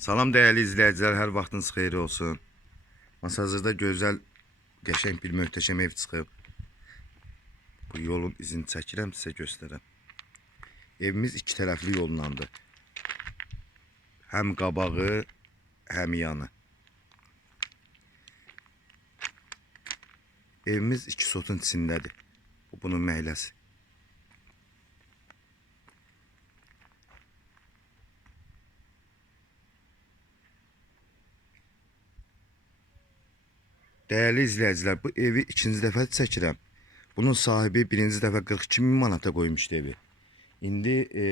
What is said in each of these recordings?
Salam değerli izleyiciler, hər vaxtınız xeyir olsun. Masazırda gözəl, qəşəng bir möhtəşəm ev çıxıb. Bu yolun izini çəkirəm, sizə göstərəm. Evimiz iki tərəfli yollandı. Həm qabağı, həm yanı. Evimiz iki sotun içindədir. Bu bunun məhləsi. Değerli izleyiciler, bu evi ikinci dəfə çəkirəm. Bunun sahibi birinci dəfə 42 min manata qoymuşdu evi. İndi e,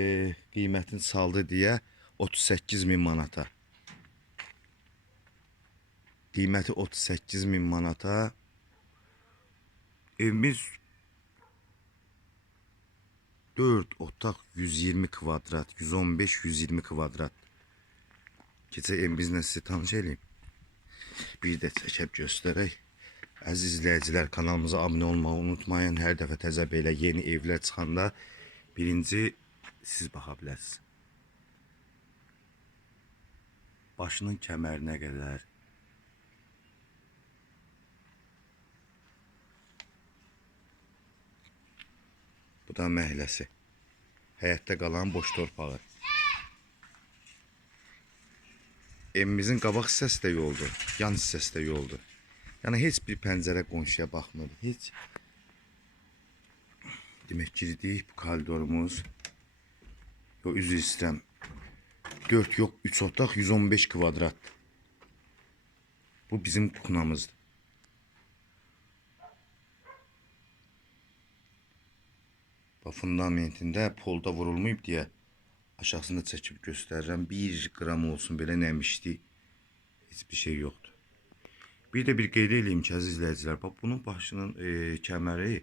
qiymətin saldı deyə 38 min manata. Qiyməti 38 min manata. Evimiz 4 otaq 120 kvadrat, 115-120 kvadrat. Keçə evimizlə sizi tanış eləyim. Bir də çəkib göstərək. Əziz izləyicilər, kanalımıza abunə olmağı unutmayın. Hər dəfə təzə belə yeni evlər çıxanda birinci siz baxa bilərsiniz. Başının kəmərinə qədər Bu da məhləsi. Həyətdə qalan boş torpağı. Evimizin qabaq hissəsi də yoldur, yan hissəsi də yoldur. Yəni heç bir pəncərə qonşuya baxmır. Heç demək girdik bu koridorumuz. Yo üzr istəyirəm. 4 yox 3 otaq 115 kvadrat. Bu bizim kuxnamızdır. Bax fundamentində polda vurulmayıb deyə aşağısını çəkib göstərirəm. 1 qram olsun belə nəmişdi. Heç bir şey yoxdur. Bir də bir qeyd edeyim ki, əziz izləyicilər, bax bunun başının e, kəməri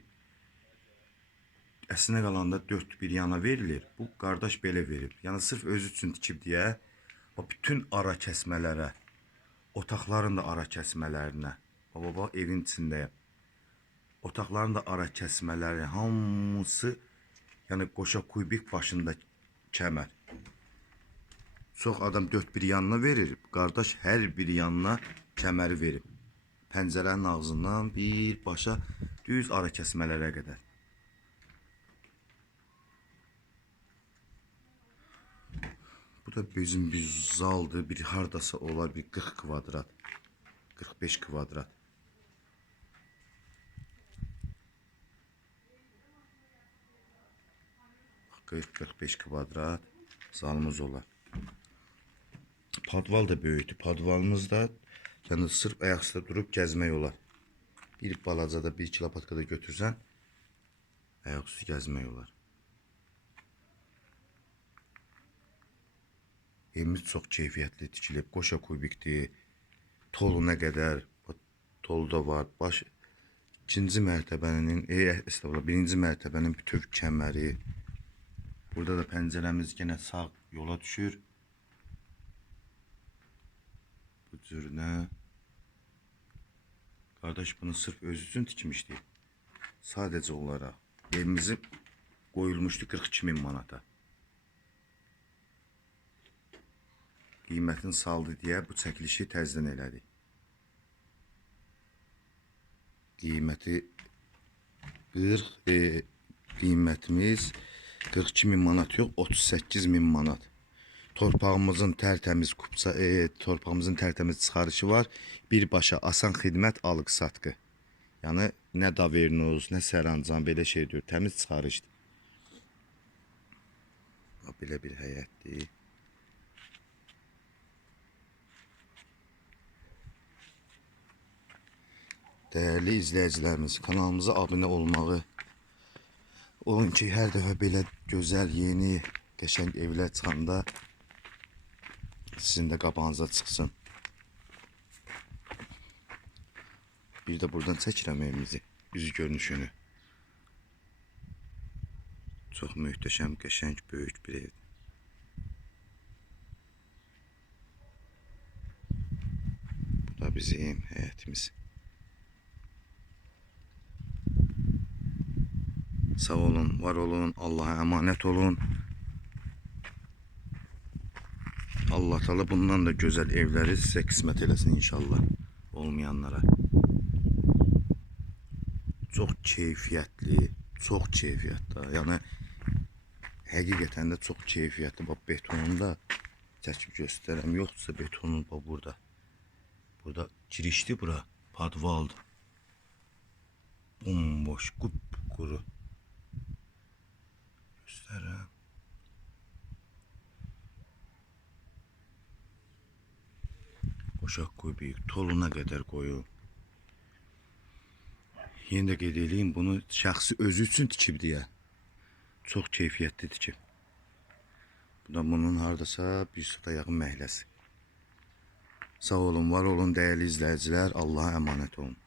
əslinə qalanda 4 bir yana verilir. Bu qardaş belə verib. Yəni sırf özü üçün tikib deyə bax bütün ara kəsmələrə, otaqların da ara kəsmələrinə, baba bax evin içindəyəm. Otaqların da ara kəsmələri hamısı yəni qoşa kubik başında kəmər. Çox adam 4 bir yanına verir. Qardaş hər bir yanına kəməri verib. Pəncərənin ağzından bir başa düz ara kəsmələrə qədər. Bu da bizim bir zaldır. Bir hardasa olar bir 40 kvadrat. 45 kvadrat. 40-45 kvadrat zalımız olar. Padval da böyükdür. Padvalımız da yəni sırf ayaq üstə durub gəzmək olar. Bir balaca da bir kilopatka da götürsən ayaq üstü gəzmək olar. Evimiz çox keyfiyyətli tikilib. Qoşa kubikdir. Toluna qədər tolu da var. Baş ikinci mərtəbənin, e, estağfurullah, birinci mərtəbənin bütöv kəməri. Burada da pəncərəmiz yenə sağ yola düşür. Bu cürünə. Qardaş bunu sırf özü üçün tikmişdi. Sadəcə olaraq evimizi qoyulmuşdu 42 min manata. Qiymətin saldı deyə bu çəkilişi təzdən elədik. Qiyməti 40 e, qiymətimiz 42 min manat yox 38 min manat. Torpağımızın tərtəmiz kupça, e, torpağımızın tərtəmiz çıxarışı var. Birbaşa asan xidmət alıq satqı. Yəni nə davernoz, nə sərəncam belə şey deyir, təmiz çıxarışdır. Belə bir həyətdir. Değerli izleyicilerimiz kanalımıza abone olmağı olun ki her dəfə belə gözəl, yeni, qəşəng evlər çıxanda sizin də qabağınıza çıxsın. Bir də buradan çəkirəm evimizi, yüz görünüşünü. Çox möhtəşəm, qəşəng, böyük bir ev. Bu da bizim həyətimiz. Sağ olun, var olun, Allah'a emanet olun. Allah Teala bundan da güzel evləri sizə qismət eləsin inşallah olmayanlara. Çox keyfiyyətli, çox keyfiyyətli. Yəni həqiqətən də çox keyfiyyətli. Bax betonunu da çəkib göstərəm. Yoxdursa betonu bax burada. Burada girişdi bura. Padvaldır. Bomboş, qupquru. Göstərəm. Qoşaq qoyub, toluna qədər qoyub. Yenə də qeyd edeyim, bunu şəxsi özü üçün tikib deyə. Çox keyfiyyətli tikib. Bu da bunun hardasa bir suta yaxın məhləsi. Sağ olun, var olun dəyərli izləyicilər. Allah'a əmanət olun.